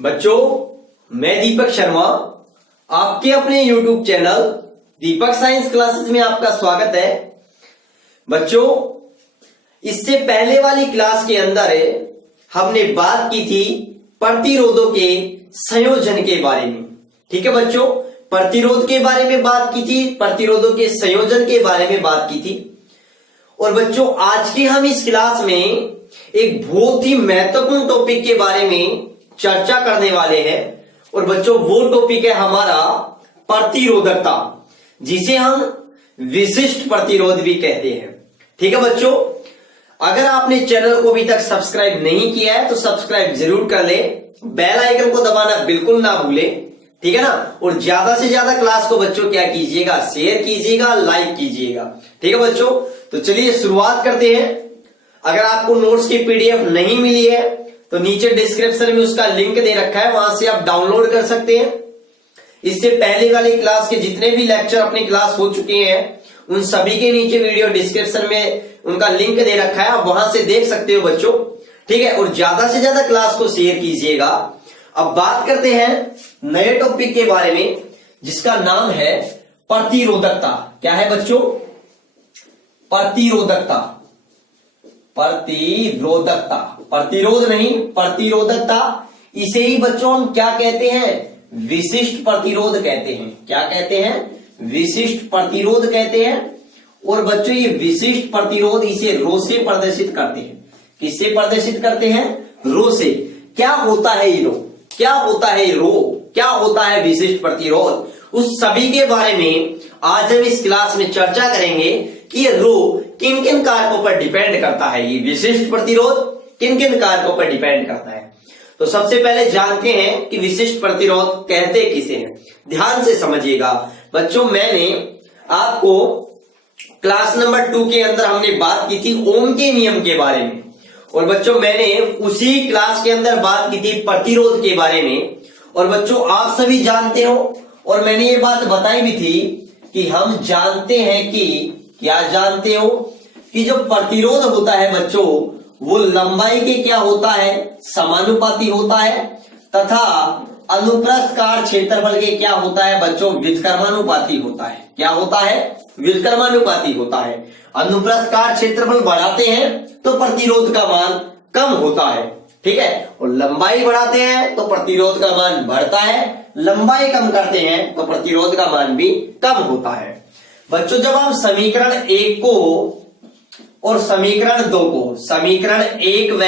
बच्चों, मैं दीपक शर्मा आपके अपने YouTube चैनल दीपक साइंस क्लासेस में आपका स्वागत है। बच्चों, इससे पहले वाली क्लास के अंदर हमने बात की थी प्रतिरोधों के संयोजन के बारे में। ठीक है बच्चों, प्रतिरोध के बारे में बात की थी, प्रतिरोधों के संयोजन के बारे में बात की थी। और बच्चों, आज की हम इस क्लास में एक बहुत ही महत्वपूर्ण टॉपिक के बारे में चर्चा करने वाले हैं। और बच्चों, वो टॉपिक है हमारा प्रतिरोधकता, जिसे हम विशिष्ट प्रतिरोध भी कहते हैं। ठीक है बच्चों, अगर आपने चैनल को अभी तक सब्सक्राइब नहीं किया है तो सब्सक्राइब जरूर कर ले, बेल आइकन को दबाना बिल्कुल ना भूले। ठीक है ना। और ज्यादा से ज्यादा क्लास को बच्चों क्या कीजिएगा, शेयर कीजिएगा, लाइक कीजिएगा। ठीक है बच्चों, तो चलिए शुरुआत करते हैं। अगर आपको नोट्स की पीडीएफ नहीं मिली है तो नीचे डिस्क्रिप्शन में उसका लिंक दे रखा है, वहां से आप डाउनलोड कर सकते हैं। इससे पहले वाली क्लास के जितने भी लेक्चर अपनी क्लास हो चुके हैं उन सभी के नीचे वीडियो डिस्क्रिप्शन में उनका लिंक दे रखा है, आप वहां से देख सकते हो बच्चों। ठीक है। और ज्यादा से ज्यादा क्लास को शेयर कीजिएगा। अब बात करते हैं नए टॉपिक के बारे में, जिसका नाम है प्रतिरोधकता। क्या है बच्चों? प्रतिरोधकता। प्रतिरोधकता, प्रतिरोध नहीं, प्रतिरोधकता। इसे ही बच्चों हम क्या कहते हैं? विशिष्ट प्रतिरोध कहते हैं। क्या कहते हैं? विशिष्ट प्रतिरोध कहते हैं। और बच्चों, ये विशिष्ट प्रतिरोध इसे रो से प्रदर्शित करते हैं। किससे प्रदर्शित करते हैं? रो से। क्या होता है ये रो? क्या होता है रो? क्या होता है विशिष्ट प्रतिरोध? उस सभी के बारे में आज हम इस क्लास में चर्चा करेंगे कि ये रो किन किन कारकों पर डिपेंड करता है। ये विशिष्ट प्रतिरोध किन किन कारकों पर डिपेंड करता है। तो सबसे पहले जानते हैं कि विशिष्ट प्रतिरोध कहते किसे हैं। ध्यान से समझिएगा बच्चों, मैंने आपको क्लास नंबर 2 के अंदर हमने बात की थी ओम के नियम के बारे में। और बच्चों, मैंने उसी क्लास के अंदर बात की थी प्रतिरोध के बारे में। और बच्चों, आप सभी जानते हो, और मैंने ये बात बताई भी थी कि हम जानते हैं कि क्या जानते हो कि जो प्रतिरोध होता है बच्चों, वो लंबाई के क्या होता है? समानुपाती होता है। तथा अनुप्रस्थ काट क्षेत्रफल के क्या होता है बच्चों? व्युत्क्रमानुपाती होता है। क्या होता है? व्युत्क्रमानुपाती होता है। अनुप्रस्थ काट क्षेत्रफल बढ़ाते हैं तो प्रतिरोध का मान कम होता है। ठीक है। और लंबाई बढ़ाते हैं तो प्रतिरोध का मान बढ़ता है, लंबाई कम करते हैं तो प्रतिरोध का मान भी कम होता है। बच्चों, जब हम समीकरण 1 को और समीकरण 2 को, समीकरण 1 व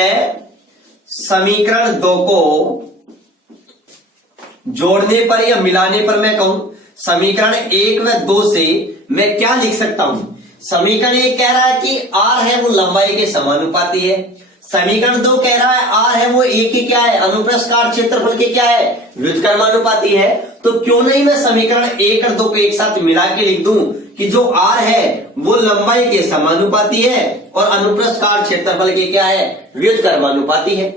समीकरण 2 को जोड़ने पर या मिलाने पर मैं कहूं, समीकरण 1 व 2 से मैं क्या लिख सकता हूं? समीकरण 1 कह रहा है कि R है वो लंबाई के समानुपाती है। समीकरण 2 कह रहा है R है वो A के क्या है? अनुप्रस्थ काट क्षेत्रफल के क्या है? व्युत्क्रमानुपाती है। तो क्यों नहीं मैं समीकरण 1 और 2 को एक साथ मिला के लिख दूं कि जो R है वो लंबाई के समानुपाती है और अनुप्रस्थ काट क्षेत्रफल के क्या है? व्युत्क्रमानुपाती है।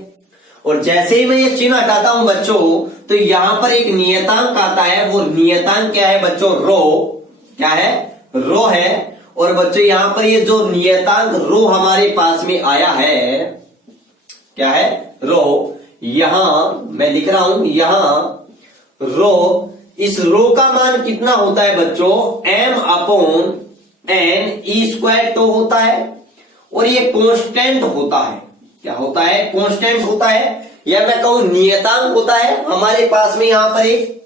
और जैसे ही मैं ये चिन्ह हटाता हूं बच्चों, तो यहां पर एक नियतांक आता है। वो नियतांक क्या है बच्चों? रो। क्या है? रो है। और बच्चों, यहां पर ये जो नियतांक रो हमारे पास में आया है, क्या है? रो। यहां मैं लिख रहा हूं, यहां रो, इस रो का मान कितना होता है बच्चों? m/n² तो होता है। और ये कांस्टेंट होता है। क्या होता है? कांस्टेंट होता है, या मैं कहूं नियतांक होता है हमारे पास में। यहां पर एक,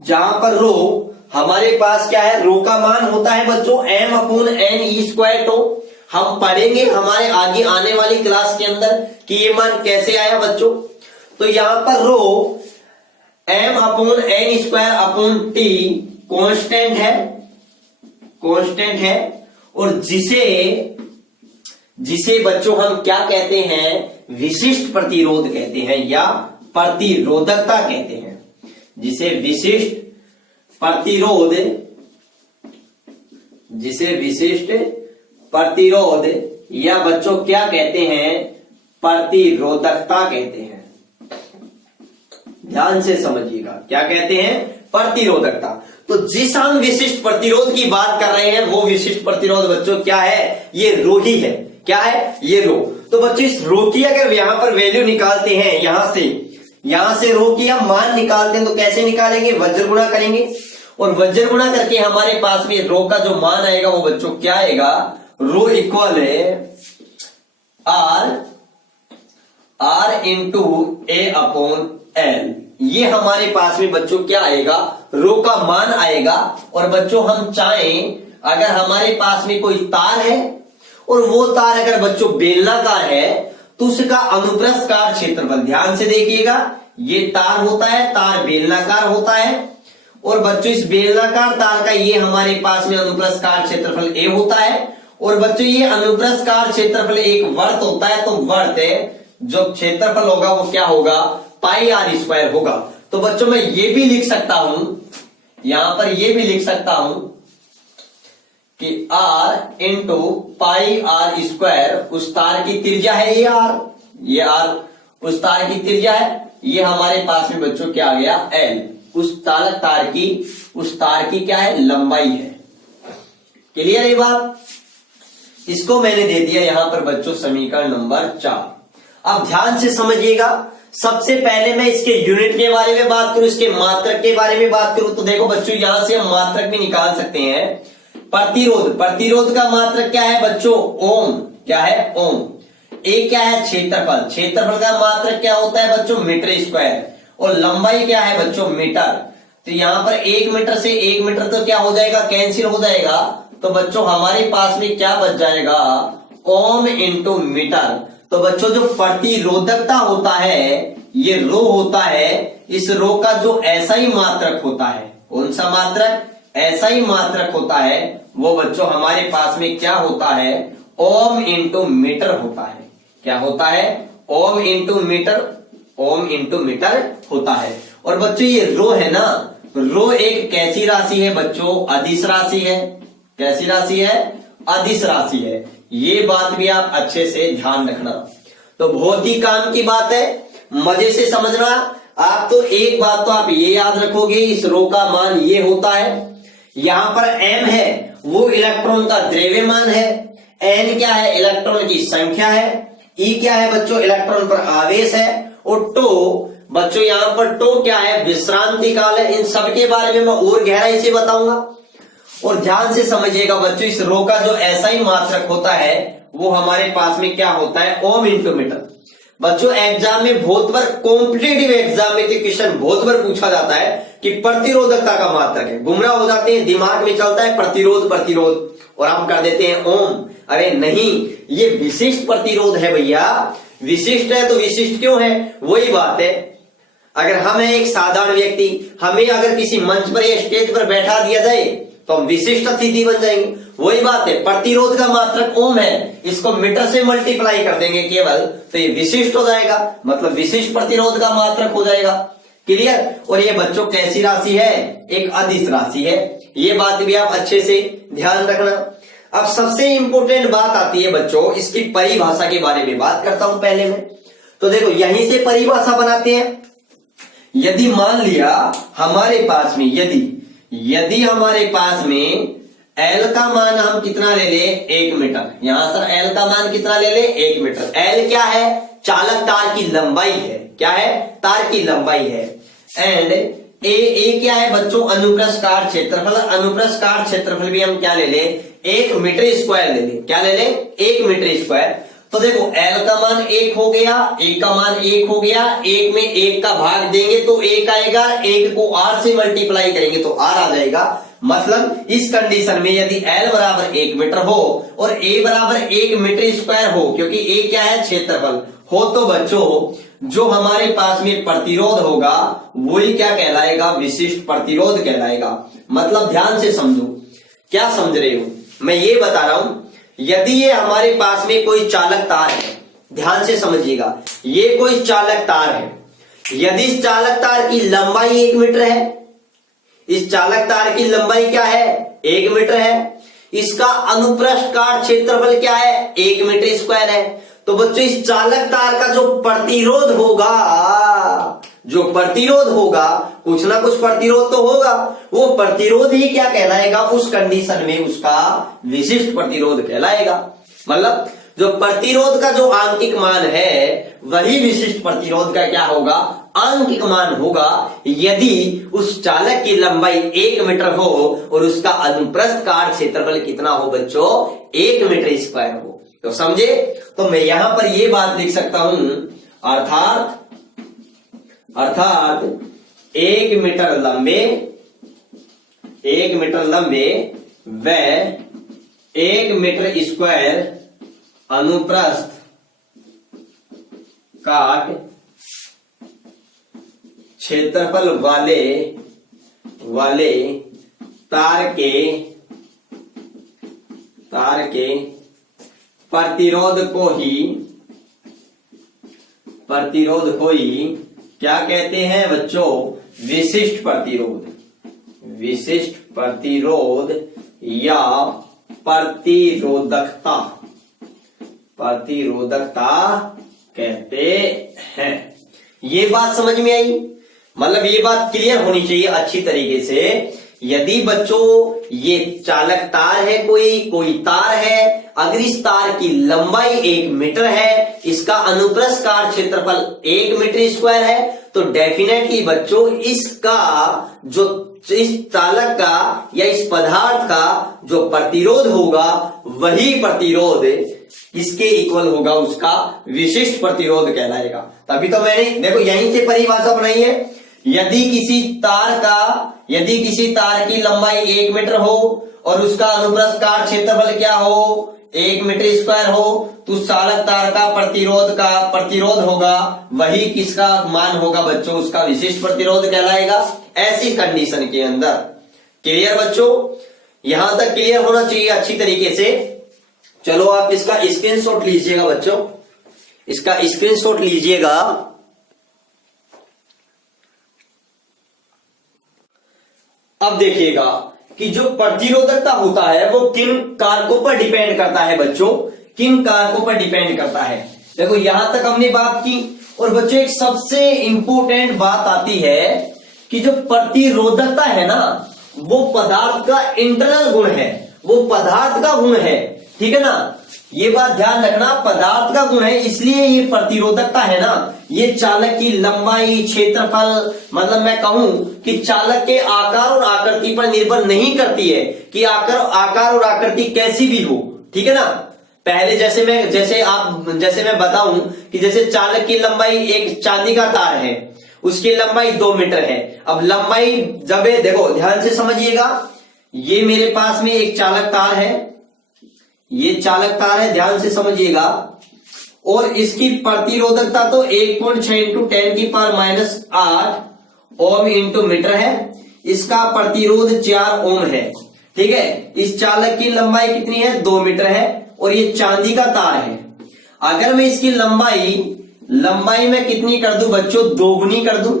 जहां पर रो हमारे पास क्या है? रो का मान होता है बच्चों m/n² तो हम पढ़ेंगे हमारे आगे आने वाली क्लास के अंदर कि ये मान कैसे आया बच्चों। तो यहां पर रो m/n²/t कांस्टेंट है, कांस्टेंट है। और जिसे बच्चों हम क्या कहते हैं? विशिष्ट प्रतिरोध कहते हैं या प्रतिरोधकता कहते हैं। जिसे विशिष्ट प्रतिरोध, जिसे विशिष्ट प्रतिरोध या बच्चों क्या कहते हैं? प्रतिरोधकता कहते हैं। ध्यान से समझिएगा, क्या कहते हैं? प्रतिरोधकता। तो जिस हम विशिष्ट प्रतिरोध की बात कर रहे हैं वो विशिष्ट प्रतिरोध बच्चों क्या है? ये रो ही है। क्या है? ये रो। तो बच्चों, इस रो की अगर यहां पर वैल्यू निकालते हैं, यहां से यहां से रो की हम मान निकालते हैं तो कैसे निकालेंगे, वज्र गुणा करेंगे, और वज्र गुणा करके हमारे पास में रो का जो मान आएगा वो बच्चों क्या आएगा, रो इक्वल है R into A upon L. ये हमारे पास में बच्चों क्या आएगा, रो का मान आएगा। और बच्चों हम चाहें अगर हमारे पास में कोई तार है और वो तार अगर बच्चों बेलनाकार है तो उसका अनुप्रस्थ क्षेत्रफल, ध्यान से देखिएगा, ये तार होता है, तार बेलनाकार होता है, और बच्चों इस बेलनाकार तार का ये हमारे पास में अनुप्रस्थ क्षेत्रफल ए होता है। और बच्चों ये अनुप्रस्थ क्षेत्रफल एक वर्त होता है, तो वर्त जो क्षेत्रफल होगा वो क्या होगा, पाई आर स्क्वायर होगा। तो बच्चों मैं ये भी लिख सकता हूं, यहां पर ये भी लिख सकता हूं कि r into pi R square, उस तार की त्रिज्या है ये r उस तार की त्रिज्या है, ये हमारे पास में बच्चों क्या आ गया l, उस तार की क्या है, लंबाई है। क्लियर है बात। इसको मैंने दे दिया यहां पर बच्चों समीकरण नंबर 4। अब ध्यान से समझिएगा, सबसे पहले मैं इसके यूनिट के बारे में बात करूं, इसके मात्रक के बारे में बात करूं, तो देखो बच्चों यहां से हम मात्रक भी निकाल सकते हैं। प्रतिरोध का मात्रक क्या है बच्चों, ओम, क्या है ओम। ए क्या है, क्षेत्रफल का मात्रक क्या होता है बच्चों, मीटर स्क्वायर, और लंबाई क्या है बच्चों, मीटर। तो यहां पर 1 मीटर से 1 मीटर तो क्या हो जाएगा, कैंसिल हो जाएगा। तो बच्चों हमारे पास में क्या बच जाएगा, ओम इंटू मीटर। तो बच्चों जो प्रतिरोधकता होता है, ये रो होता है, इस रो का जो ऐसा मात्रक होता है, कौन सा मात्रक, ऐसा मात्रक होता है, वो बच्चों हमारे पास में क्या होता है, ओम इंटू मीटर होता है। क्या होता है, ओम इंटू मीटर होता है। और बच्चों ये रो है ना, रो एक कैसी राशि है बच्चों, अदिश राशि है। कैसी राशि है, अदिश राशि है। ये बात भी आप अच्छे से ध्यान रखना। तो बहुत ही काम की बात है, मजे से समझना। आप तो एक बात तो आप ये याद रखोगे, इस रो का मान ये होता है, यहां पर m है वो इलेक्ट्रॉन का द्रव्यमान है, n क्या है, इलेक्ट्रॉन की संख्या है, E क्या है बच्चों, इलेक्ट्रॉन पर आवेश है, और टो बच्चों यहां पर टो क्या है, विश्रांति काल है। इन सब के बारे में मैं और गहराई से बताऊंगा। और ध्यान से समझिएगा बच्चों, इस रो का जो ऐसा ही मात्रक होता है वो हमारे पास में क्या होता है, ओम इंटू मीटर। बच्चों एग्जाम में बहुत बार, कॉम्पिटेटिव एग्जाम में क्वेश्चन बहुत बार पूछा जाता है कि प्रतिरोधकता का मात्रक है, गुमराह हो जाते हैं, दिमाग में चलता है प्रतिरोध और हम कर देते हैं ओम। अरे नहीं, ये विशिष्ट प्रतिरोध है भैया, विशिष्ट है तो विशिष्ट क्यों है, वही बात है। अगर हम है एक साधारण व्यक्ति, हमें अगर किसी मंच पर या स्टेज पर बैठा दिया जाए तो हम विशिष्ट अतिथि बन जाएंगे। वही बात है, प्रतिरोध का मात्रक ओम है, इसको मीटर से मल्टीप्लाई कर देंगे केवल, तो ये विशिष्ट हो जाएगा, मतलब विशिष्ट प्रतिरोध का मात्रक हो जाएगा। क्लियर। और ये बच्चों कैसी राशि है, एक अदिश राशि है। ये बात भी आप अच्छे से ध्यान रखना। अब सबसे इंपॉर्टेंट बात आती है बच्चों, इसकी परिभाषा के बारे में बात करता हूं पहले में। तो देखो यहीं से परिभाषा बनाते हैं। यदि मान लिया हमारे पास में, यदि हमारे पास में L का मान हम कितना ले ले, 1 मीटर। यहां सर L का मान कितना ले ले, 1 मीटर। L क्या है, चालक तार की लंबाई है। क्या है, तार की लंबाई है। एंड ए क्या है बच्चों, अनुप्रस्थ क्षेत्रफल। अनुप्रस्थ क्षेत्रफल भी हम क्या ले ले, 1 मीटर स्क्वायर ले ले। क्या ले ले, 1 मीटर स्क्वायर। तो देखो L का मान 1 हो गया, A का मान 1 हो गया, 1 में 1 का भाग देंगे तो 1 आएगा, 1 को R से मल्टीप्लाई करेंगे तो R आ जाएगा। मतलब इस कंडीशन में यदि L बराबर 1 मीटर हो और A बराबर 1 मीटर स्क्वायर हो, क्योंकि A क्या है, क्षेत्रफल हो, तो बच्चों जो हमारे पास में प्रतिरोध होगा वही क्या कहलाएगा, विशिष्ट प्रतिरोध कहलाएगा। मतलब ध्यान से समझो, क्या समझ रहे हो, मैं ये बता रहा हूं। यदि ये हमारे पास में कोई चालक तार है, ध्यान से समझिएगा, ये कोई चालक तार है। यदि इस चालक तार की लंबाई 1 मीटर है, इस चालक तार की लंबाई क्या है, 1 मीटर है, इसका अनुप्रस्थ क्षेत्रफल क्या है, 1 मीटर स्क्वायर है। तो बच्चों इस चालक तार का जो प्रतिरोध होगा, कुछ ना कुछ प्रतिरोध तो होगा, वो प्रतिरोध ही क्या कहलाएगा, उस कंडीशन में उसका विशिष्ट प्रतिरोध कहलाएगा। मतलब जो प्रतिरोध का जो आंकिक मान है वही विशिष्ट प्रतिरोध का क्या होगा, आंकिक मान होगा यदि उस चालक की लंबाई 1 मीटर हो और उसका अनुप्रस्थ काट क्षेत्रफल कितना हो बच्चों, 1 मीटर स्क्वायर हो। तो समझे? तो मैं यहां पर यह बात लिख सकता हूं, अर्थात 1 मीटर लंबे व 1 मीटर स्क्वायर अनुप्रस्थ काट क्षेत्रफल वाले तार के प्रतिरोध को ही क्या कहते हैं बच्चों, विशिष्ट प्रतिरोध या प्रतिरोधकता कहते हैं। ये बात समझ में आई? मतलब ये बात क्लियर होनी चाहिए अच्छी तरीके से। यदि बच्चों ये चालक तार है, कोई तार है, अगर इस तार की लंबाई 1 मीटर है, इसका अनुप्रस्थ काट क्षेत्रफल 1 मीटर स्क्वायर है, तो डेफिनेटली बच्चों इसका जो इस चालक का या इस पदार्थ का जो प्रतिरोध होगा वही प्रतिरोध इसके इक्वल होगा, उसका विशिष्ट प्रतिरोध कहलाएगा। तभी तो मैंने देखो यहीं से परिभाषा बनाई है। यदि किसी तार की लंबाई 1 मीटर हो और उसका अनुप्रस्थ काट क्षेत्रफल क्या हो, 1 मीटर स्क्वायर हो, तो चालक तार का प्रतिरोध होगा वही किसका मान होगा बच्चों, उसका विशिष्ट प्रतिरोध कहलाएगा। ऐसी कंडीशन के अंदर क्लियर बच्चों? यहां तक क्लियर होना चाहिए अच्छी तरीके से। चलो आप इसका स्क्रीनशॉट लीजिएगा बच्चों, इसका स्क्रीनशॉट लीजिएगा। अब देखिएगा कि जो प्रतिरोधकता होता है वो किन कारकों पर डिपेंड करता है बच्चों, किन कारकों पर डिपेंड करता है। देखो यहां तक हमने बात की, और बच्चों एक सबसे इंपॉर्टेंट बात आती है कि जो प्रतिरोधकता है ना, वो पदार्थ का इंटरनल गुण है, वो पदार्थ का गुण है, ठीक है ना। ये बात ध्यान रखना, पदार्थ का गुण है, इसलिए ये प्रतिरोधकता है ना, ये चालक की लंबाई, क्षेत्रफल, मतलब मैं कहूं कि चालक के आकार और आकृति पर निर्भर नहीं करती है कि आकार और आकृति कैसी भी हो, ठीक है ना। पहले जैसे मैं बताऊं कि जैसे चालक की लंबाई, एक चांदी का तार है, उसकी लंबाई 2 मीटर है। अब लंबाई जब देखो ध्यान से समझिएगा, ये मेरे पास में एक चालक तार है, ये चालक तार है, ध्यान से समझिएगा, और इसकी प्रतिरोधकता तो 1.6 × 10⁻⁸ ओम इंटू मीटर है। इसका प्रतिरोध 4 ओम है, ठीक है। इस चालक की लंबाई कितनी है, 2 मीटर है, और ये चांदी का तार है। अगर मैं इसकी लंबाई में कितनी कर दूं बच्चों, 2 गुनी कर दूं,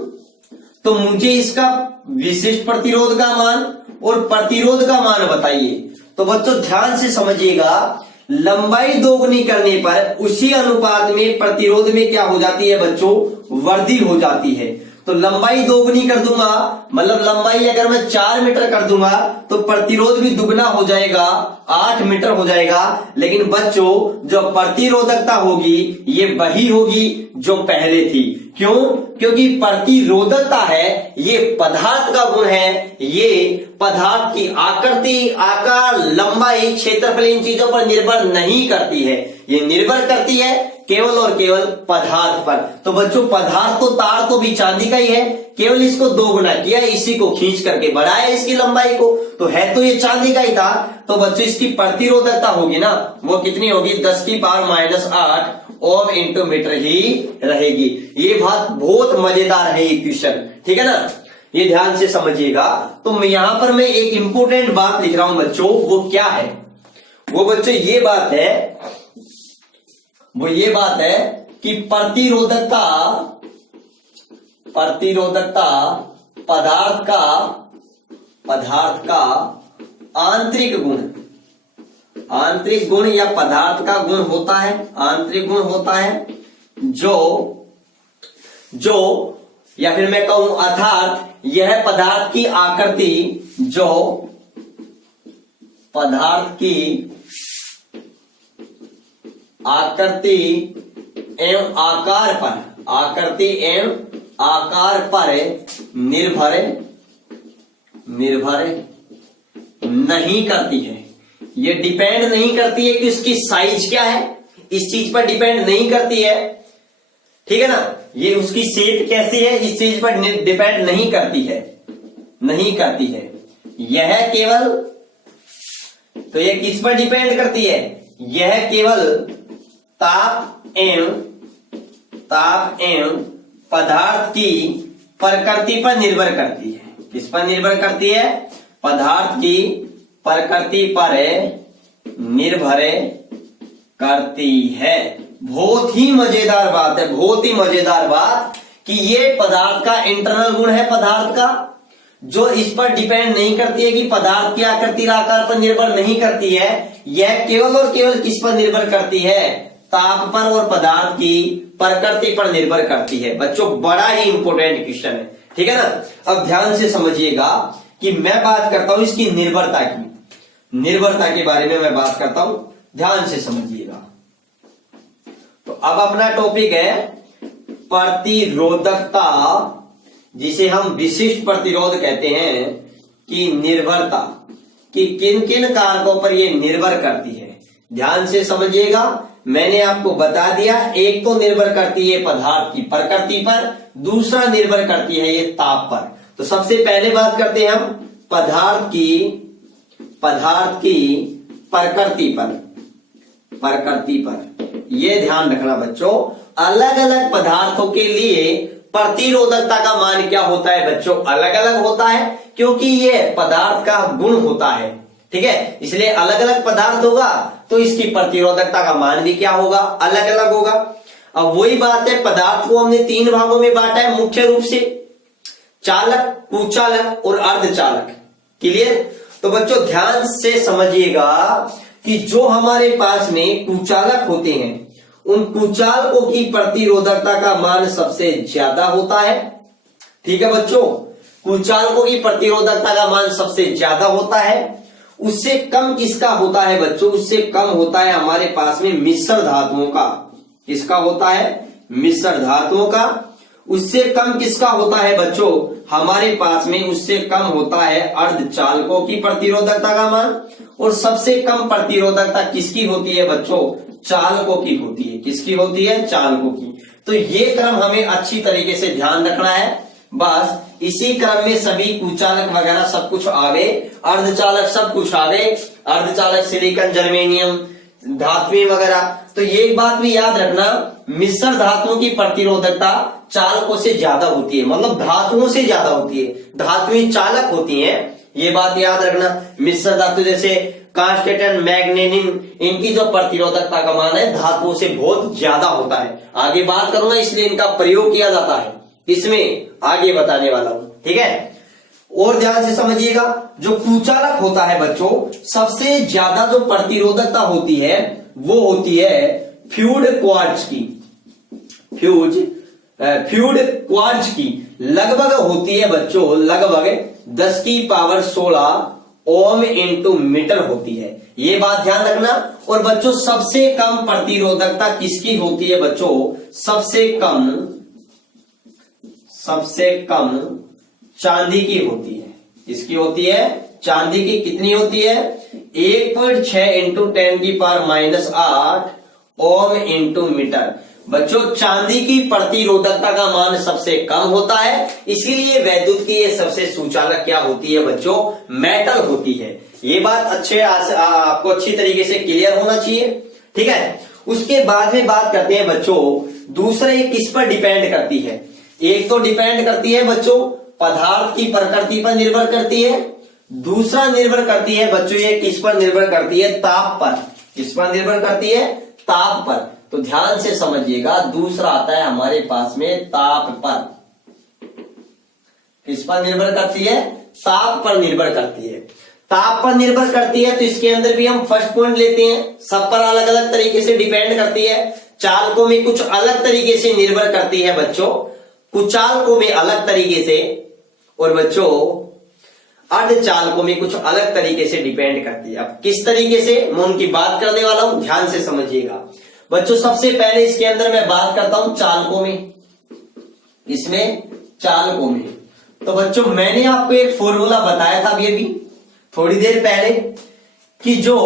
तो मुझे इसका विशिष्ट प्रतिरोध का मान और प्रतिरोध का मान बताइए। तो बच्चों ध्यान से समझिएगा, लंबाई 2 गुनी करने पर उसी अनुपात में प्रतिरोध में क्या हो जाती है बच्चों, वृद्धि हो जाती है। तो लंबाई 2 गुनी कर दूंगा, मतलब लंबाई अगर मैं 4 मीटर कर दूंगा तो प्रतिरोध भी दुगना हो जाएगा, 8 मीटर हो जाएगा। लेकिन बच्चों जो प्रतिरोधकता होगी ये वही होगी जो पहले थी। क्यों? क्योंकि प्रतिरोधकता है ये पदार्थ का गुण है, ये पदार्थ की आकृति, आकार, लंबाई, क्षेत्रफल इन चीजों पर निर्भर नहीं करती है, ये निर्भर करती है केवल और केवल पदार्थ पर। तो बच्चों पदार्थ तो तार तो भी चांदी का ही है, केवल इसको 2 गुना किया, इसी को खींच करके बढ़ाया इसकी लंबाई को, तो है तो ये चांदी का ही था। तो बच्चों इसकी प्रतिरोधकता होगी ना, वो कितनी होगी, 10⁻⁸ ओम इंटू मीटर ही रहेगी। ये बात बहुत मजेदार है ये क्वेश्चन, ठीक है ना, ये ध्यान से समझिएगा। तो यहां पर मैं एक इंपॉर्टेंट बात लिख रहा हूं बच्चों, वो क्या है, वो बच्चों ये बात है कि प्रतिरोधकता पदार्थ का आंतरिक गुण या पदार्थ का गुण होता है, आंतरिक गुण होता है जो या फिर मैं कहूं अर्थात यह पदार्थ की आकृति, जो पदार्थ की आकृति एवं आकार पर निर्भर नहीं करती है। ये डिपेंड नहीं करती है कि उसकी साइज क्या है, इस चीज पर डिपेंड नहीं करती है, ठीक है ना। ये उसकी शेप कैसी है, इस चीज पर डिपेंड नहीं करती है। यह केवल, तो ये किस पर डिपेंड करती है, यह केवल ताप एवं पदार्थ की प्रकृति पर निर्भर करती है। किस पर निर्भर करती है, पदार्थ की प्रकृति पर निर्भर करती है। बहुत ही मजेदार बात है, बहुत ही मजेदार बात कि ये पदार्थ का इंटरनल गुण है, पदार्थ का, जो इस पर डिपेंड नहीं करती है कि पदार्थ की आकृति आकार पर निर्भर नहीं करती है। यह केवल और केवल किस पर निर्भर करती है, ताप पर और पदार्थ की प्रकृति पर निर्भर करती है। बच्चों बड़ा ही इंपॉर्टेंट क्वेश्चन है, ठीक है ना। अब ध्यान से समझिएगा कि मैं बात करता हूं इसकी निर्भरता के बारे में मैं बात करता हूं, ध्यान से समझिएगा। तो अब अपना टॉपिक है प्रतिरोधकता, जिसे हम विशिष्ट प्रतिरोध कहते हैं, कि निर्भरता, कि किन किन कारकों पर यह निर्भर करती है। ध्यान से समझिएगा, मैंने आपको बता दिया, एक तो निर्भर करती है पदार्थ की प्रकृति पर, दूसरा निर्भर करती है ये ताप पर। तो सबसे पहले बात करते हैं हम पदार्थ की प्रकृति पर। ये ध्यान रखना बच्चों, अलग अलग पदार्थों के लिए प्रतिरोधकता का मान क्या होता है बच्चों, अलग अलग होता है, क्योंकि ये पदार्थ का गुण होता है, ठीक है। इसलिए अलग अलग पदार्थ होगा तो इसकी प्रतिरोधकता का मान भी क्या होगा, अलग अलग होगा। अब वही बात है, पदार्थ को हमने 3 भागों में बांटा है मुख्य रूप से, चालक, कुचालक और अर्धचालक। क्लियर। तो बच्चों ध्यान से समझिएगा कि जो हमारे पास में कुचालक होते हैं, उन कुचालकों की प्रतिरोधकता का मान सबसे ज्यादा होता है, ठीक है बच्चों। कुचालकों की प्रतिरोधकता का मान सबसे ज्यादा होता है। उससे कम किसका होता है बच्चों, उससे कम होता है हमारे पास में मिश्र धातुओं का। किसका होता है, मिश्र धातुओं का। उससे कम किसका होता है बच्चों, हमारे पास में उससे कम होता है अर्धचालकों की प्रतिरोधकता का मान। और सबसे कम प्रतिरोधकता किसकी होती है बच्चों, चालकों की होती है। किसकी होती है, चालकों की। तो ये क्रम हमें अच्छी तरीके से ध्यान रखना है। बस इसी क्रम में सभी कुचालक वगैरह सब कुछ आ गए, अर्धचालक सब कुछ आ गए, अर्धचालक सिलिकॉन, जर्मेनियम, धातुएं वगैरह। तो ये बात भी याद रखना, मिश्र धातुओं की प्रतिरोधकता चालकों से ज्यादा होती है, मतलब धातुओं से ज्यादा होती है। धातुएं चालक होती हैं, ये बात याद रखना। मिश्र धातु जैसे कांस्टेंटाइन, मैग्नीशियम, इनकी जो प्रतिरोधकता का मान है धातुओं से बहुत ज्यादा होता है। आगे बात करूंगा, इसलिए इनका प्रयोग किया जाता है, इसमें आगे बताने वाला हूं, ठीक है। और ध्यान से समझिएगा, जो कुचालक होता है बच्चों, सबसे ज्यादा जो प्रतिरोधकता होती है वो होती है फ्यूड क्वार्ट्ज की। फ्यूड क्वार्ट्ज की लगभग होती है बच्चों, लगभग 10⁻16 ओम इंटू मीटर होती है। ये बात ध्यान रखना। और बच्चों सबसे कम प्रतिरोधकता किसकी होती है बच्चों, सबसे कम चांदी की होती है। इसकी होती है, चांदी की। कितनी होती है, 1.6 इंटू 10⁻⁸ ओम इंटू मीटर। बच्चों चांदी की प्रतिरोधकता का मान सबसे कम होता है, इसीलिए वैद्युत की ये सबसे सुचालक क्या होती है बच्चों, मेटल होती है। ये बात आपको अच्छी तरीके से क्लियर होना चाहिए, ठीक है। उसके बाद में बात करते हैं बच्चों, दूसरा ये किस पर डिपेंड करती है। एक तो डिपेंड करती है बच्चों पदार्थ की प्रकृति पर निर्भर करती है, दूसरा निर्भर करती है बच्चों ये किस पर निर्भर करती है, ताप पर। किस पर निर्भर करती है, ताप पर। तो ध्यान से समझिएगा, दूसरा आता है हमारे पास में ताप पर। किस पर निर्भर करती है, ताप पर निर्भर करती है। ताप पर निर्भर करती है तो इसके अंदर भी हम फर्स्ट पॉइंट लेते हैं, सब पर अलग अलग तरीके से डिपेंड करती है। चालकों में कुछ अलग तरीके से निर्भर करती है बच्चों, कुचालकों में अलग तरीके से, और बच्चों अर्धचालकों में कुछ अलग तरीके से डिपेंड करती है। अब किस तरीके से, मैं उनकी बात करने वाला हूं, ध्यान से समझिएगा बच्चों। सबसे पहले इसके अंदर मैं बात करता हूं चालकों में। इसमें चालकों में। तो बच्चों मैंने आपको एक फॉर्मूला बताया था अभी थोड़ी देर पहले कि जो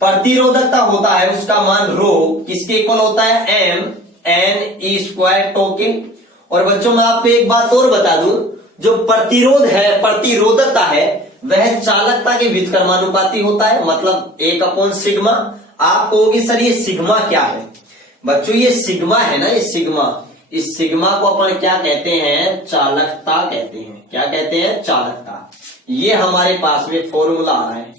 प्रतिरोधकता होता है उसका मान रो किसके इक्वल होता है, M N E square tau के। और बच्चों मैं आपको एक बात और बता दूं, जो प्रतिरोध है, प्रतिरोधकता है, वह चालकता के व्युत्क्रमानुपाती होता है, मतलब 1/सिग्मा। आप कहोगे सर ये सिग्मा क्या है? बच्चों ये सिग्मा है ना, ये सिग्मा, इस सिग्मा को अपन क्या कहते हैं, चालकता कहते हैं। क्या कहते हैं, चालकता। ये हमारे पास में फॉर्मूला आ रहा है,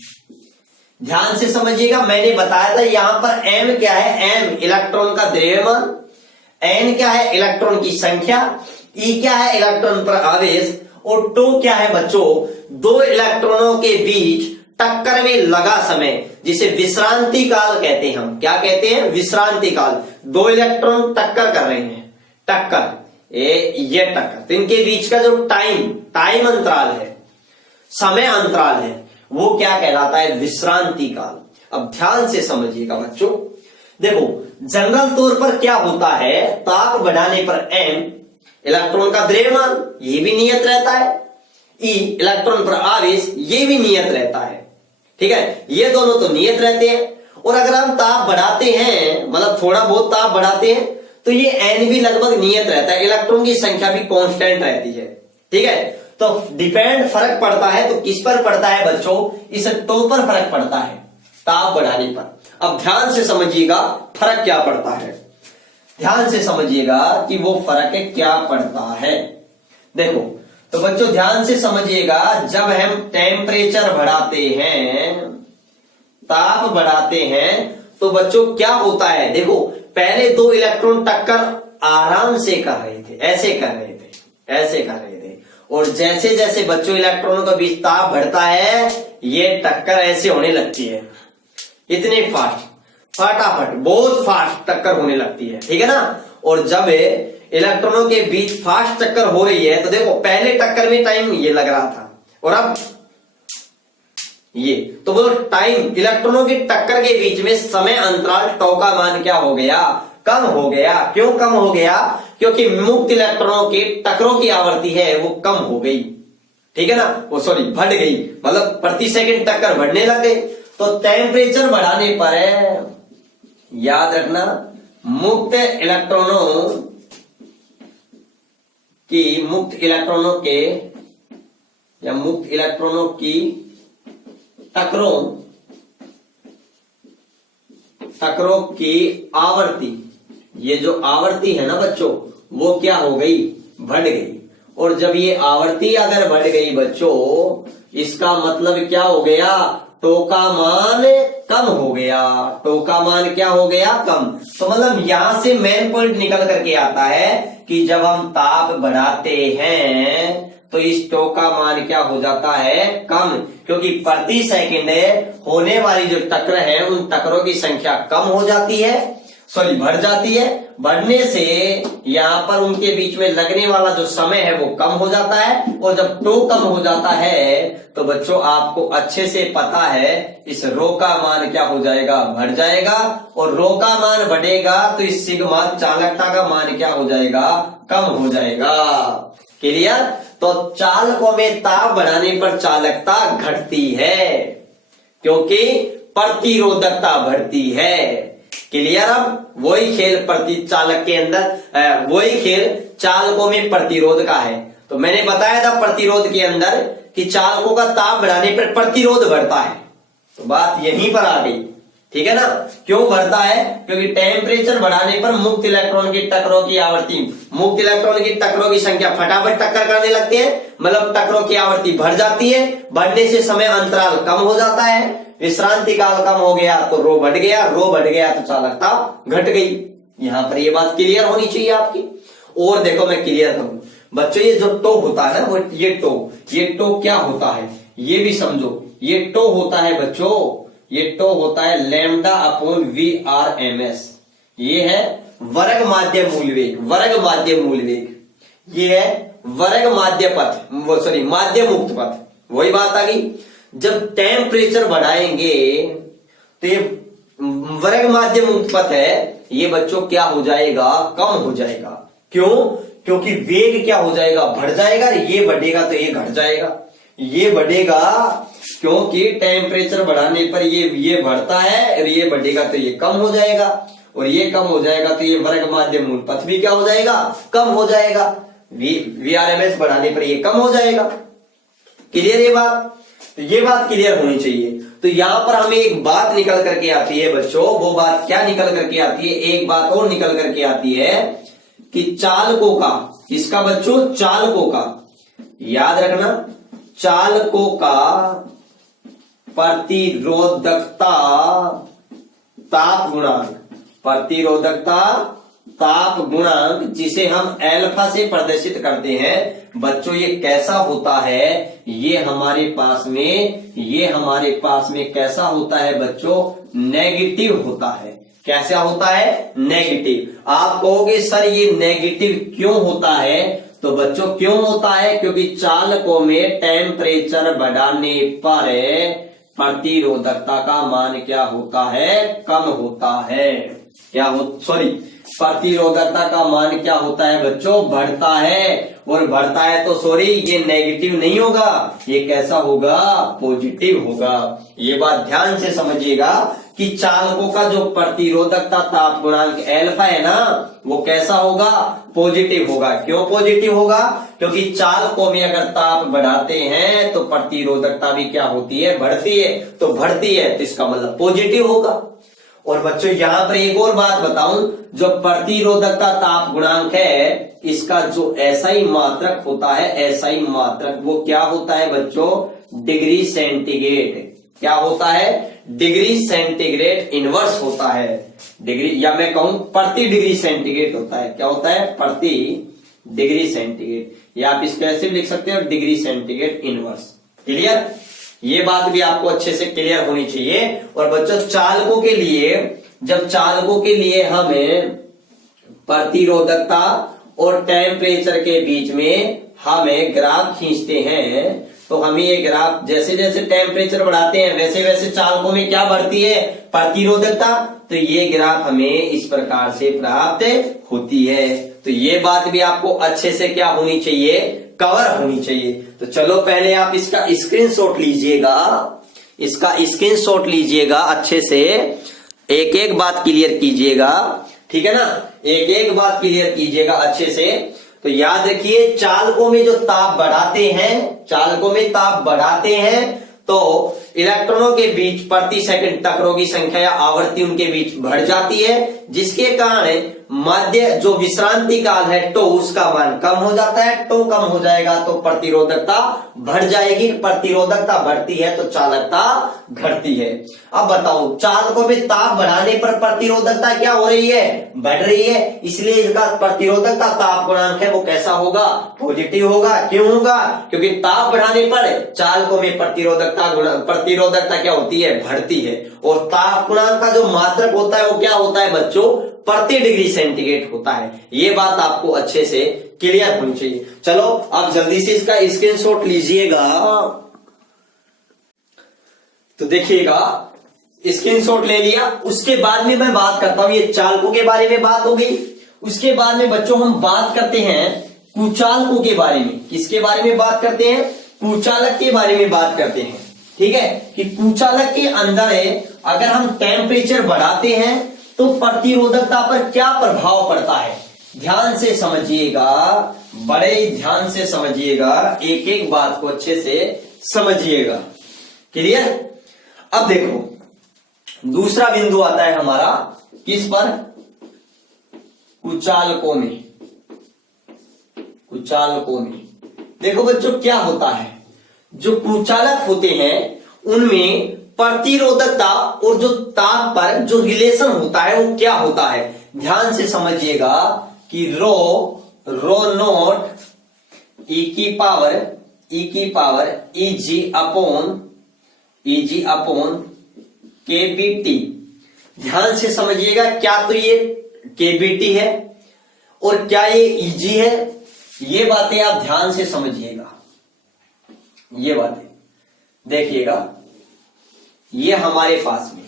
ध्यान से समझिएगा। मैंने बताया था यहां पर एम क्या है, एम इलेक्ट्रॉन का द्रव्यमान, एन क्या है इलेक्ट्रॉन की संख्या, ई क्या है इलेक्ट्रॉन पर आवेश, और टो क्या है बच्चों दो इलेक्ट्रॉनों के बीच टक्कर में लगा समय, जिसे विश्रांति काल कहते हैं। हम क्या कहते हैं, विश्रांति काल। दो इलेक्ट्रॉन टक्कर कर रहे हैं, टक्कर ये टक्कर, तो इनके बीच का जो टाइम अंतराल है, समय अंतराल है, वो क्या कहलाता है, विश्रांति काल। अब ध्यान से समझिएगा बच्चों, देखो जनरल तौर पर क्या होता है, ताप बढ़ाने पर एम इलेक्ट्रॉन का द्रव्यमान ये भी नियत रहता है, ई इलेक्ट्रॉन पर आवेश ये भी नियत रहता है, ठीक है, ये दोनों तो नियत रहते हैं। और अगर हम ताप बढ़ाते हैं, मतलब थोड़ा बहुत ताप बढ़ाते हैं, तो ये एन भी लगभग नियत रहता है, इलेक्ट्रॉन की संख्या भी कांस्टेंट रहती है, ठीक है। तो डिपेंड फर्क पड़ता है, तो किस पर पड़ता है बच्चों, इस टो पर फर्क पड़ता है ताप बढ़ाने पर। अब ध्यान से समझिएगा फर्क क्या पड़ता है, ध्यान से समझिएगा कि वो फर्क क्या पड़ता है। देखो तो बच्चों ध्यान से समझिएगा, जब हम टेम्परेचर बढ़ाते हैं, ताप बढ़ाते हैं, तो बच्चों क्या होता है, देखो पहले दो इलेक्ट्रॉन टक्कर आराम से कर रहे थे, ऐसे कर रहे थे, ऐसे कर रहे थे, और जैसे जैसे बच्चों इलेक्ट्रॉनों का बीच ताप बढ़ता है, ये टक्कर ऐसे होने लगती है, इतने फास्ट, फटाफट बहुत फास्ट टक्कर होने लगती है, ठीक है ना। और जब इलेक्ट्रॉनों के बीच फास्ट टक्कर हो रही है, तो देखो पहले टक्कर में टाइम ये लग रहा था, और अब ये, तो बोलो टाइम इलेक्ट्रॉनों की टक्कर के बीच में समय अंतराल टो का मान क्या हो गया, कम हो गया। क्यों कम हो गया, क्योंकि मुक्त इलेक्ट्रॉनों के टक्करों की आवृत्ति है वो कम हो गई, ठीक है ना, वो सॉरी बढ़ गई, मतलब प्रति सेकंड टक्कर बढ़ने लग गई। तो टेम्परेचर बढ़ाने पर याद रखना, मुक्त इलेक्ट्रॉनों की टक्करों की आवर्ती, ये जो आवर्ती है ना बच्चों, वो क्या हो गई, बढ़ गई। और जब ये आवर्ती अगर बढ़ गई बच्चों, इसका मतलब क्या हो गया, टो का मान कम हो गया, टो का मान क्या हो गया, कम। तो मतलब यहां से मेन पॉइंट निकल करके आता है कि जब हम ताप बढ़ाते हैं तो इस टो का मान क्या हो जाता है, कम, क्योंकि प्रति सेकंड होने वाली जो टक्कर है उन टक्करों की संख्या कम हो जाती है, सॉरी बढ़ जाती है। बढ़ने से यहां पर उनके बीच में लगने वाला जो समय है वो कम हो जाता है, और जब टो कम हो जाता है तो बच्चों आपको अच्छे से पता है इस रो का मान क्या हो जाएगा, बढ़ जाएगा, और रो का मान बढ़ेगा तो इस सिग्मा चालकता का मान क्या हो जाएगा, कम हो जाएगा। क्लियर। तो चालकों में ताप बढ़ाने पर चालकता घटती है क्योंकि प्रतिरोधकता बढ़ती है। क्लियर। अब वही खेल चालक के अंदर, वही खेल चालकों में प्रतिरोध का है। तो मैंने बताया था प्रतिरोध के अंदर कि चालकों का ताप बढ़ाने पर प्रतिरोध बढ़ता है, तो बात यहीं पर आ गई, ठीक है ना। क्यों बढ़ता है, क्योंकि टेम्परेचर बढ़ाने पर मुक्त इलेक्ट्रॉन की टक्करों की आवर्ती, मुक्त इलेक्ट्रॉन की टक्करों की संख्या फटाफट टक्कर करने लगती है, मतलब टक्करों की आवर्ती बढ़ जाती है। बढ़ने से समय अंतराल कम हो जाता है, विश्रांति काल कम हो गया तो रो बढ़ गया, रो बढ़ गया तो चालकता घट गई। यहां पर ये बात क्लियर होनी चाहिए आपकी। और देखो मैं क्लियर करूं बच्चों, ये जो टो होता है ना, वो ये टो क्या होता है ये भी समझो। ये टो होता है बच्चों, ये टो होता है लैम्डा अपॉन VRMS। ये है वर्ग माध्य मूल वेग, वर्ग माध्य मूल वेग। ये है वर्ग माध्य पथ, वो सॉरी माध्य मुक्त पथ। वही बात आ गई, जब टेम्परेचर बढ़ाएंगे तो ये वर्ग माध्य मुक्त पथ है, ये बच्चों क्या हो जाएगा, कम हो जाएगा। क्यों, क्योंकि वेग क्या हो जाएगा, बढ़ जाएगा, ये बढ़ेगा तो ये घट जाएगा, ये बढ़ेगा क्योंकि टेम्परेचर बढ़ाने पर ये बढ़ता है, और ये बढ़ेगा तो ये कम हो जाएगा, और ये कम हो जाएगा तो ये वर्ग माध्य मूल पथ भी क्या हो जाएगा, कम हो जाएगा, VRMS बढ़ाने पर ये कम हो जाएगा। क्लियर ये बात? तो ये बात क्लियर होनी चाहिए। तो यहां पर हमें एक बात निकल करके आती है बच्चों, वो बात क्या निकल करके आती है, एक बात और निकल करके आती है कि चालकों का, किसका बच्चों, चालकों का, याद रखना, चालकों का प्रतिरोधकता ताप गुणांक, प्रतिरोधकता ताप गुणांक, जिसे हम एल्फा से प्रदर्शित करते हैं बच्चों, ये कैसा होता है, ये हमारे पास में कैसा होता है बच्चों, नेगेटिव होता है। कैसा होता है, नेगेटिव। आप कहोगे सर ये नेगेटिव क्यों होता है, तो बच्चों क्यों होता है, क्योंकि चालकों में टेम्परेचर बढ़ाने पर प्रतिरोधकता का मान क्या होता है, कम होता है। प्रतिरोधकता का मान क्या होता है बच्चों, बढ़ता है, और बढ़ता है तो सॉरी ये नेगेटिव नहीं होगा, ये कैसा होगा, पॉजिटिव होगा। ये बात ध्यान से समझिएगा कि चालकों का जो प्रतिरोधकता ताप गुणांक एल्फा है ना, वो कैसा होगा, पॉजिटिव होगा। क्यों पॉजिटिव होगा, क्योंकि चालकों में अगर ताप बढ़ाते हैं तो प्रतिरोधकता भी क्या होती है, बढ़ती है, तो बढ़ती है तो इसका मतलब पॉजिटिव होगा। और बच्चों यहां पर एक और बात बताऊं, जो प्रतिरोधकता ताप गुणांक है, इसका जो एसआई मात्रक होता है, एसआई मात्रक वो क्या होता है बच्चों, डिग्री सेंटीग्रेड। क्या होता है, डिग्री सेंटीग्रेड इनवर्स होता है, डिग्री, या मैं कहूं प्रति डिग्री सेंटीग्रेड होता है। क्या होता है, प्रति डिग्री सेंटीग्रेड, या आप इसको ऐसे लिख सकते हो, डिग्री सेंटीग्रेड इनवर्स। क्लियर? ये बात भी आपको अच्छे से क्लियर होनी चाहिए। और बच्चों चालकों के लिए, जब चालकों के लिए हमें प्रतिरोधकता और टेम्परेचर के बीच में हमें ग्राफ खींचते हैं, तो हमें ये ग्राफ, जैसे जैसे टेम्परेचर बढ़ाते हैं वैसे वैसे चालकों में क्या बढ़ती है, प्रतिरोधकता, तो ये ग्राफ हमें इस प्रकार से प्राप्त होती है। तो ये बात भी आपको अच्छे से क्या होनी चाहिए, कवर होनी चाहिए। तो चलो पहले आप इसका स्क्रीनशॉट लीजिएगा, इसका स्क्रीनशॉट लीजिएगा, अच्छे से एक एक बात क्लियर कीजिएगा, ठीक है ना, एक एक बात क्लियर कीजिएगा अच्छे से। तो याद रखिए, चालकों में जो ताप बढ़ाते हैं, चालकों में ताप बढ़ाते हैं तो इलेक्ट्रॉनों के बीच प्रति सेकंड टकरों की संख्या या आवृत्ति उनके बीच बढ़ जाती है, जिसके कारण मध्य जो विश्रांति काल है टो, उसका मान कम हो जाता है। टो कम हो जाएगा तो प्रतिरोधकता बढ़ जाएगी, प्रतिरोधकता बढ़ती है तो चालकता घटती है। अब बताओ, चालकों में ताप बढ़ाने पर प्रतिरोधकता क्या हो रही है, बढ़ रही है, इसलिए इसका प्रतिरोधकता ताप गुणांक है वो कैसा होगा, पॉजिटिव होगा। क्यों होगा, क्योंकि ताप बढ़ाने पर चालकों में प्रतिरोधकता क्या होती है, बढ़ती है। और ताप गुणांक का जो मात्रक होता है वो क्या होता है बच्चों, प्रति डिग्री सेंटीग्रेड होता है। ये बात आपको अच्छे से क्लियर होनी चाहिए। चलो आप जल्दी से इसका स्क्रीनशॉट लीजिएगा। तो देखिएगा, स्क्रीनशॉट ले लिया। उसके बाद में मैं बात करता हूं, ये चालकों के बारे में बात हो गई। उसके बाद में बच्चों हम बात करते हैं कुचालकों के बारे में। किसके बारे में बात करते हैं, कुचालक के बारे में बात करते हैं। ठीक है, कि कुचालक के अंदर अगर हम टेम्परेचर बढ़ाते हैं तो प्रतिरोधकता पर क्या प्रभाव पड़ता है, ध्यान से समझिएगा, बड़े ध्यान से समझिएगा, एक एक बात को अच्छे से समझिएगा। क्लियर? अब देखो दूसरा बिंदु आता है हमारा किस पर, कुचालकों में। कुचालकों में देखो बच्चों क्या होता है, जो कुचालक होते हैं उनमें प्रतिरोधकता और जो ताप पर जो रिलेशन होता है वो क्या होता है, ध्यान से समझिएगा कि रो नोट ई की पावर ईजी अपॉन केबीटी। ध्यान से समझिएगा, क्या तो ये केबीटी है और क्या ये ईजी है, ये बातें आप ध्यान से समझिएगा। ये बातें देखिएगा, ये हमारे पास में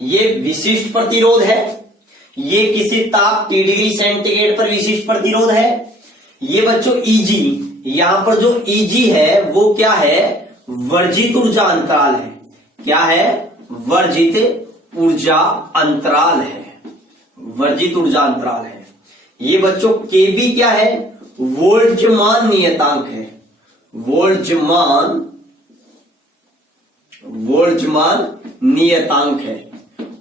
ये विशिष्ट प्रतिरोध है, ये किसी ताप T डिग्री सेंटीग्रेड पर विशिष्ट प्रतिरोध है, ये बच्चों Eg, यहां पर जो Eg है वो क्या है, वर्जित ऊर्जा अंतराल है। क्या है, वर्जित ऊर्जा अंतराल है, वर्जित ऊर्जा अंतराल है। ये बच्चों Kb क्या है, वोल्टजमान नियतांक है, वोल्टजमान नियतांक है।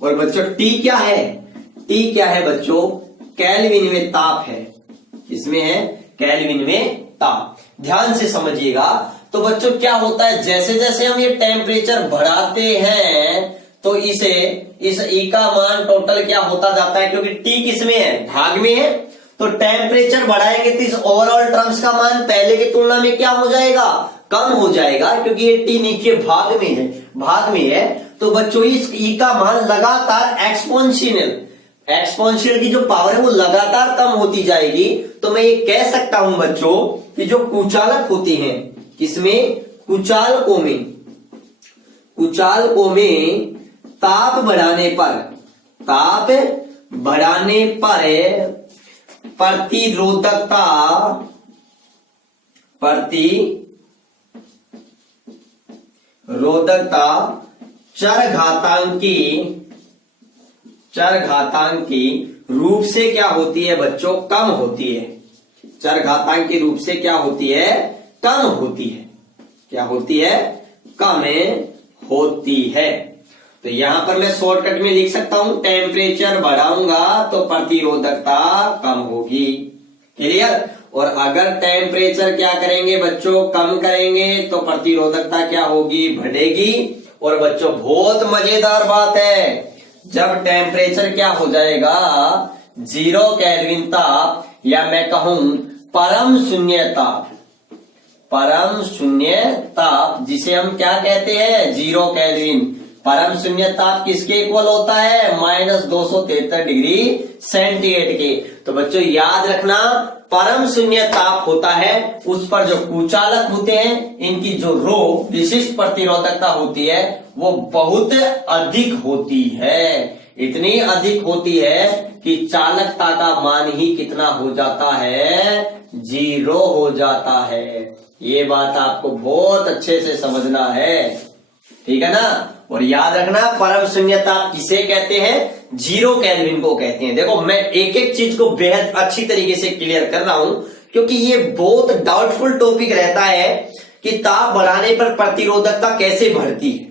और बच्चों T क्या है, T क्या है बच्चों, केल्विन में ताप है। किसमें है, केल्विन में ताप। ध्यान से समझिएगा। तो बच्चों क्या होता है, जैसे जैसे हम ये टेम्परेचर बढ़ाते हैं तो इस E का मान टोटल क्या होता जाता है, क्योंकि T किसमें है, भाग में है। तो टेम्परेचर बढ़ाएंगे तो इस ओवरऑल टर्म्स का मान पहले की तुलना में क्या हो जाएगा, कम हो जाएगा, क्योंकि ये T नीचे भाग में है। तो बच्चों इस E का मान लगातार एक्सपोनेंशियल की जो पावर है वो लगातार कम होती जाएगी। तो मैं ये कह सकता हूं बच्चों कि जो कुचालक होते हैं, किसमें, कुचालकों में ताप बढ़ाने पर प्रतिरोधकता चरघातांकी रूप से क्या होती है बच्चों, कम होती है। चरघातांकी रूप से क्या होती है, कम होती है। क्या होती है, कम होती है। तो यहां पर मैं शॉर्टकट में लिख सकता हूं, टेम्परेचर बढ़ाऊंगा तो प्रतिरोधकता कम होगी। क्लियर। और अगर टेम्परेचर क्या करेंगे बच्चों, कम करेंगे तो प्रतिरोधकता क्या होगी, बढ़ेगी। और बच्चों बहुत मजेदार बात है, जब टेम्परेचर क्या हो जाएगा, 0 केल्विन ताप, या मैं कहूं परम शून्य ताप, जिसे हम क्या कहते हैं, 0 केल्विन। परम शून्य ताप किसके इक्वल होता है, -273 डिग्री सेंटीग्रेड के। तो बच्चों याद रखना, परम शून्य ताप होता है उस पर जो कुचालक होते हैं, इनकी जो विशिष्ट प्रतिरोधकता होती है वो बहुत अधिक होती है। इतनी अधिक होती है कि चालकता का मान ही कितना हो जाता है, 0 हो जाता है। ये बात आपको बहुत अच्छे से समझना है, ठीक है ना। और याद रखना, परम शून्य ताप किसे कहते हैं, 0 केल्विन को कहते हैं। देखो मैं एक एक चीज को बेहद अच्छी तरीके से क्लियर कर रहा हूं, क्योंकि ये बहुत डाउटफुल टॉपिक रहता है कि ताप बढ़ाने पर प्रतिरोधकता कैसे बढ़ती है,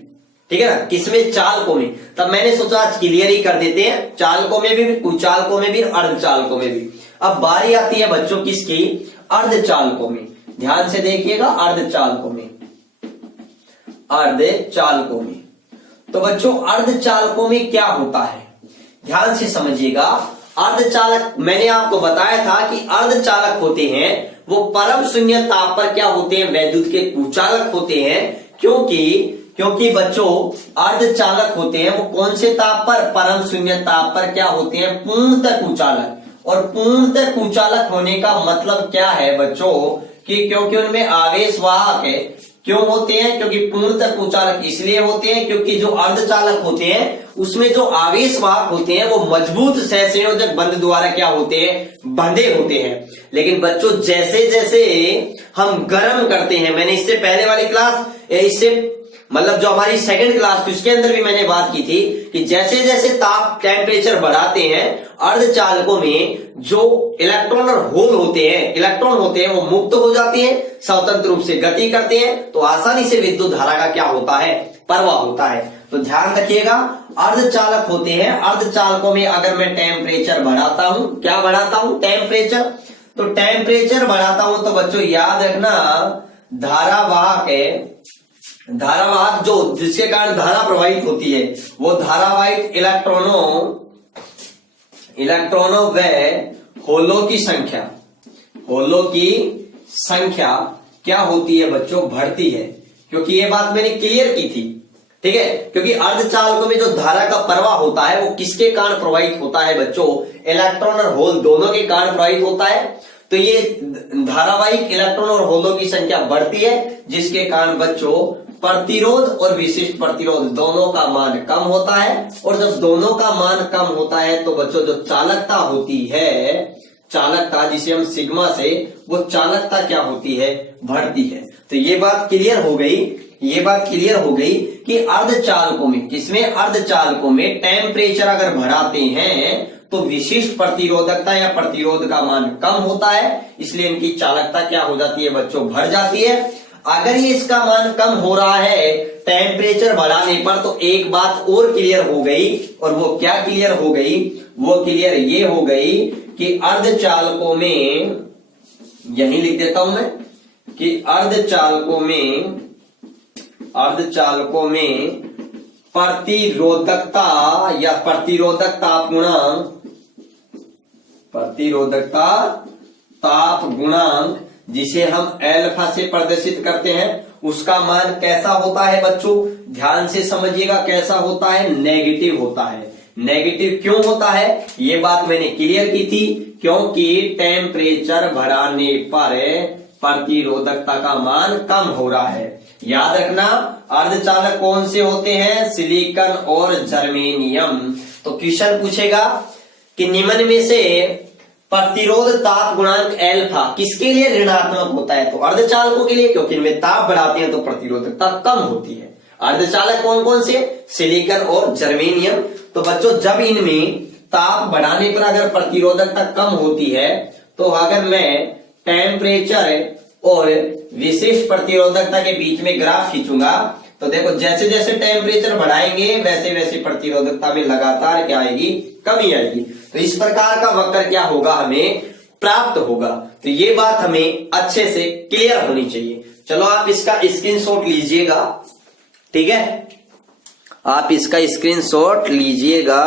ठीक है ना, किसमें, चालकों में। तब मैंने सोचा आज क्लियर ही कर देते हैं, चालकों में भी, कुचालकों में भी, अर्धचालकों में भी। अब बारी आती है बच्चों किसकी, अर्धचालकों में। ध्यान से देखिएगा, अर्धचालकों में। तो बच्चों अर्धचालकों में क्या होता है, ध्यान से समझिएगा। अर्धचालक, मैंने आपको बताया था कि अर्धचालक होते हैं वो परम शून्य ताप पर क्या होते हैं, वैद्युत के कुचालक होते हैं। क्योंकि बच्चों अर्धचालक होते हैं वो कौन से ताप पर, परम शून्य ताप पर क्या होते हैं, पूर्णतः कुचालक। और पूर्णतः कुचालक होने का मतलब क्या है बच्चों, कि क्योंकि उनमें आवेश वाहक है। क्यों होते हैं, क्योंकि पूर्णतः कुचालक इसलिए होते हैं क्योंकि जो अर्धचालक होते हैं उसमें जो आवेश वाहक होते हैं वो मजबूत सहसंयोजक बंध द्वारा क्या होते हैं, बंधे होते हैं। लेकिन बच्चों जैसे जैसे हम गर्म करते हैं, मैंने इससे पहले वाली क्लास, मतलब जो हमारी सेकंड क्लास थी उसके अंदर भी मैंने बात की थी कि जैसे जैसे ताप टेम्परेचर बढ़ाते हैं, अर्धचालकों में जो इलेक्ट्रॉन और होल होते हैं वो मुक्त हो जाते हैं, स्वतंत्र रूप से गति करते हैं, तो आसानी से विद्युत धारा का क्या होता है, प्रवाह होता है। तो ध्यान रखिएगा, अर्धचालक होते हैं। अर्धचालकों में अगर मैं टेम्परेचर बढ़ाता हूं, क्या बढ़ाता हूं, टेम्परेचर, तो टेम्परेचर बढ़ाता हूं तो बच्चों याद रखना, धारावाहक जो जिसके कारण धारा प्रवाहित होती है वो धारावाहिक इलेक्ट्रॉनों व होलों की संख्या क्या होती है बच्चों, बढ़ती है। क्योंकि ये बात मैंने क्लियर की थी, ठीक है। क्योंकि अर्धचालकों में जो धारा का प्रवाह होता है वो किसके कारण प्रवाहित होता है बच्चों, इलेक्ट्रॉन और होल दोनों के कारण प्रवाहित होता है। तो ये धारावाहिक इलेक्ट्रॉन और होलों की संख्या बढ़ती है, जिसके कारण बच्चों प्रतिरोध और विशिष्ट प्रतिरोध दोनों का मान कम होता है। और जब दोनों का मान कम होता है तो बच्चों जो चालकता होती है चालकता, जिसे हम सिग्मा से, वो चालकता क्या होती है, बढ़ती है। तो ये बात क्लियर हो गई, ये बात क्लियर हो गई कि अर्धचालकों में, किसमें, अर्धचालकों में टेम्परेचर अगर बढ़ाते हैं तो विशिष्ट प्रतिरोधकता या प्रतिरोध का मान कम होता है, इसलिए इनकी चालकता क्या हो जाती है बच्चों, बढ़ जाती है। अगर ये इसका मान कम हो रहा है टेम्परेचर बढ़ाने पर, तो एक बात और क्लियर हो गई, और वो क्या क्लियर हो गई, वो क्लियर ये हो गई कि अर्धचालकों में, यही लिख देता हूं मैं, कि अर्धचालकों में प्रतिरोधकता या प्रतिरोधक ताप गुणांक जिसे हम एल्फा से प्रदर्शित करते हैं, उसका मान कैसा होता है बच्चों, ध्यान से समझिएगा, कैसा होता है, नेगेटिव होता है। नेगेटिव क्यों होता है, ये बात मैंने क्लियर की थी, क्योंकि टेम्परेचर बढ़ाने पर प्रतिरोधकता का मान कम हो रहा है। याद रखना, अर्धचालक कौन से होते हैं, सिलिकॉन और जर्मेनियम। तो क्वेश्चन पूछेगा कि निम्न में से प्रतिरोध ताप गुणांक एल्फा किसके लिए ऋणात्मक होता है, तो अर्धचालकों के लिए, क्योंकि इनमें ताप बढ़ाते हैं तो प्रतिरोधकता कम होती है। अर्धचालक कौन कौन से, सिलिकॉन और जर्मेनियम। तो बच्चों जब इनमें ताप बढ़ाने पर अगर प्रतिरोधकता कम होती है, तो अगर मैं टेम्परेचर और विशिष्ट प्रतिरोधकता के बीच में ग्राफ खींचूंगा, तो देखो जैसे जैसे टेम्परेचर बढ़ाएंगे वैसे वैसे प्रतिरोधकता में लगातार क्या आएगी, कमी आएगी। तो इस प्रकार का वक्र क्या होगा, हमें प्राप्त होगा। तो ये बात हमें अच्छे से क्लियर होनी चाहिए। चलो आप इसका स्क्रीनशॉट लीजिएगा, ठीक है, आप इसका स्क्रीनशॉट लीजिएगा।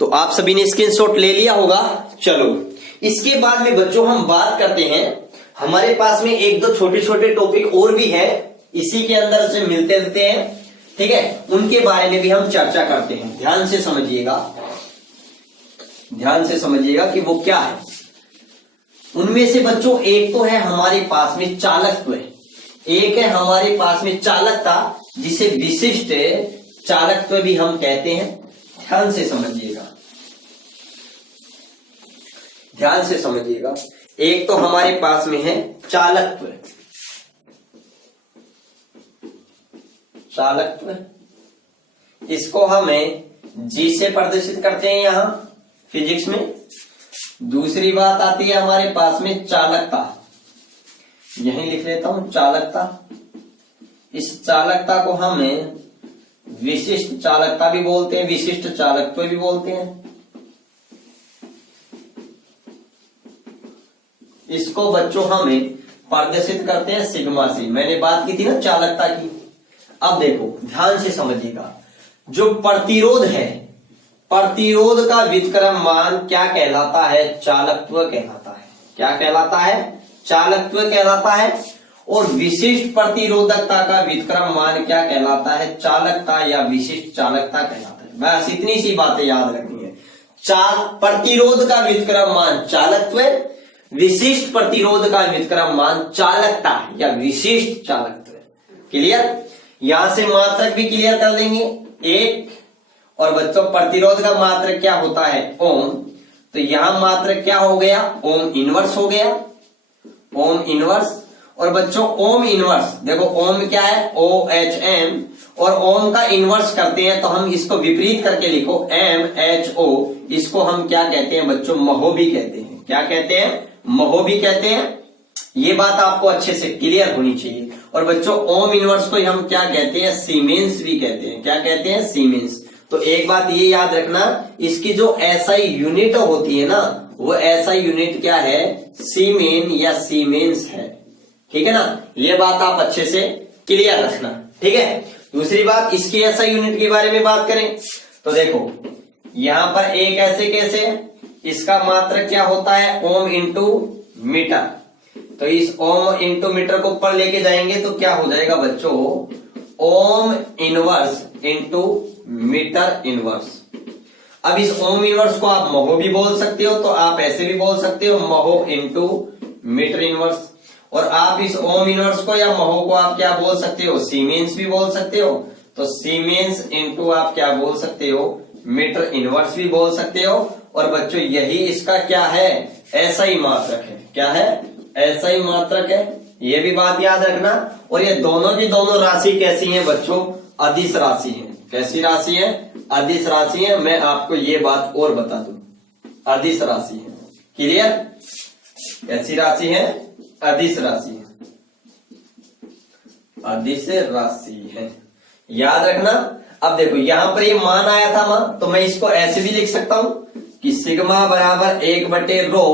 तो आप सभी ने स्क्रीनशॉट ले लिया होगा। चलो इसके बाद में बच्चों हम बात करते हैं, हमारे पास में एक दो छोटे छोटे टॉपिक और भी है, इसी के अंदर से मिलते रहते हैं, ठीक है, उनके बारे में भी हम चर्चा करते हैं। ध्यान से समझिएगा, ध्यान से समझिएगा कि वो क्या है। उनमें से बच्चों एक तो है हमारे पास में चालकत्व, एक है हमारे पास में चालकता, जिसे विशिष्ट चालकत्व भी हम कहते हैं। ध्यान से समझिएगा, ध्यान से समझिएगा। एक तो हमारे पास में है चालकत्व, चालकत्व, इसको हमें जी से प्रदर्शित करते हैं यहां फिजिक्स में। दूसरी बात आती है हमारे पास में चालकता, यहीं लिख लेता हूं चालकता। इस चालकता को हमें विशिष्ट चालकता भी बोलते हैं, विशिष्ट चालकत्व भी बोलते हैं। इसको बच्चों हमें प्रदर्शित करते हैं सिग्मा से। मैंने बात की थी ना चालकता की। अब देखो ध्यान से समझिएगा, जो प्रतिरोध है, प्रतिरोध का व्युत्क्रम मान क्या कहलाता है, चालकत्व कहलाता है। क्या कहलाता है, चालकत्व कहलाता है। और विशिष्ट प्रतिरोधकता का व्युत्क्रम मान क्या कहलाता है, चालकता या विशिष्ट चालकता कहलाता है। बस इतनी सी बातें याद रखनी है। प्रतिरोध का व्युत्क्रम मान चालकत्व, विशिष्ट प्रतिरोध का व्युत्क्रम मान चालकता या विशिष्ट चालकत्व। क्लियर, यहां से मात्रक भी क्लियर कर देंगे एक। और बच्चों प्रतिरोध का मात्रक क्या होता है, ओम। तो यहां मात्रक क्या हो गया, ओम इनवर्स हो गया, ओम इनवर्स। और बच्चों ओम इनवर्स, देखो ओम क्या है, OHM, और ओम का इनवर्स करते हैं तो हम इसको विपरीत करके लिखो MHO। इसको हम क्या कहते हैं बच्चों, महो भी कहते हैं। क्या कहते हैं, महो भी कहते हैं। ये बात आपको अच्छे से क्लियर होनी चाहिए। और बच्चों ओम इनवर्स को हम क्या कहते हैं, सीमेंस भी कहते हैं। क्या कहते हैं, सीमेंस। तो एक बात ये याद रखना, इसकी जो SI यूनिट होती है ना, वो SI यूनिट क्या है, सीमेन या सीमेंस है। ठीक है ना, ये बात आप अच्छे से क्लियर रखना, ठीक है। दूसरी बात, इसकी SI यूनिट के बारे में बात करें तो देखो यहां पर एक ऐसे कैसे, इसका मात्रक क्या होता है, ओम इंटू मीटर। तो इस ओम इंटू मीटर को ऊपर लेके जाएंगे तो क्या हो जाएगा बच्चों, ohm inverse into metre inverse. अब इस ओम इनवर्स को आप महो भी बोल सकते हो, तो आप ऐसे भी बोल सकते हो, महो इंटू मीटर इनवर्स। और आप इस ओम इनवर्स को या महो को आप क्या बोल सकते हो, सीमेंस भी बोल सकते हो। तो सीमेंस इंटू आप क्या बोल सकते हो, मीटर इनवर्स भी बोल सकते हो। और बच्चों यही इसका क्या है, SI मात्रक है। क्या है, SI मात्रक है, ये भी बात याद रखना। और ये दोनों की दोनों राशि कैसी है बच्चों, अदिश राशि है। कैसी राशि है, अदिश राशि है। मैं आपको ये बात और बता दूं, अदिश राशि है। क्लियर, कैसी राशि है, अदिश राशि है, अदिश राशि है, याद रखना। अब देखो यहां पर ये मान आया था मां, तो मैं इसको ऐसे भी लिख सकता हूं कि सिग्मा बराबर 1/रो,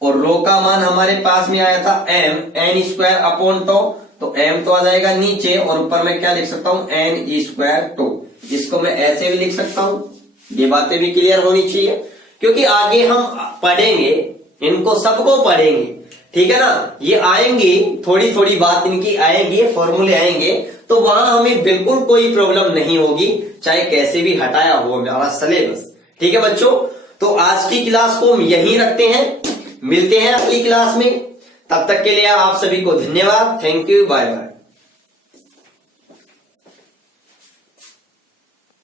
और रो का मान हमारे पास में आया था m, n² अपॉन टो, तो m तो आ जाएगा नीचे, और ऊपर मैं क्या लिख सकता हूं, n² टो। इसको मैं ऐसे भी लिख सकता हूं। ये बातें भी क्लियर होनी चाहिए, क्योंकि आगे हम पढ़ेंगे, इनको सबको पढ़ेंगे, ठीक है ना। ये आएंगी, थोड़ी थोड़ी बात इनकी आएंगी, फॉर्मूले आएंगे, तो वहां हमें बिल्कुल कोई प्रॉब्लम नहीं होगी, चाहे कैसे भी हटाया हो हमारा सिलेबस। ठीक है बच्चों, तो आज की क्लास को हम यहीं रखते हैं, मिलते हैं अगली क्लास में। तब तक के लिए आप सभी को धन्यवाद। Thank you, bye bye.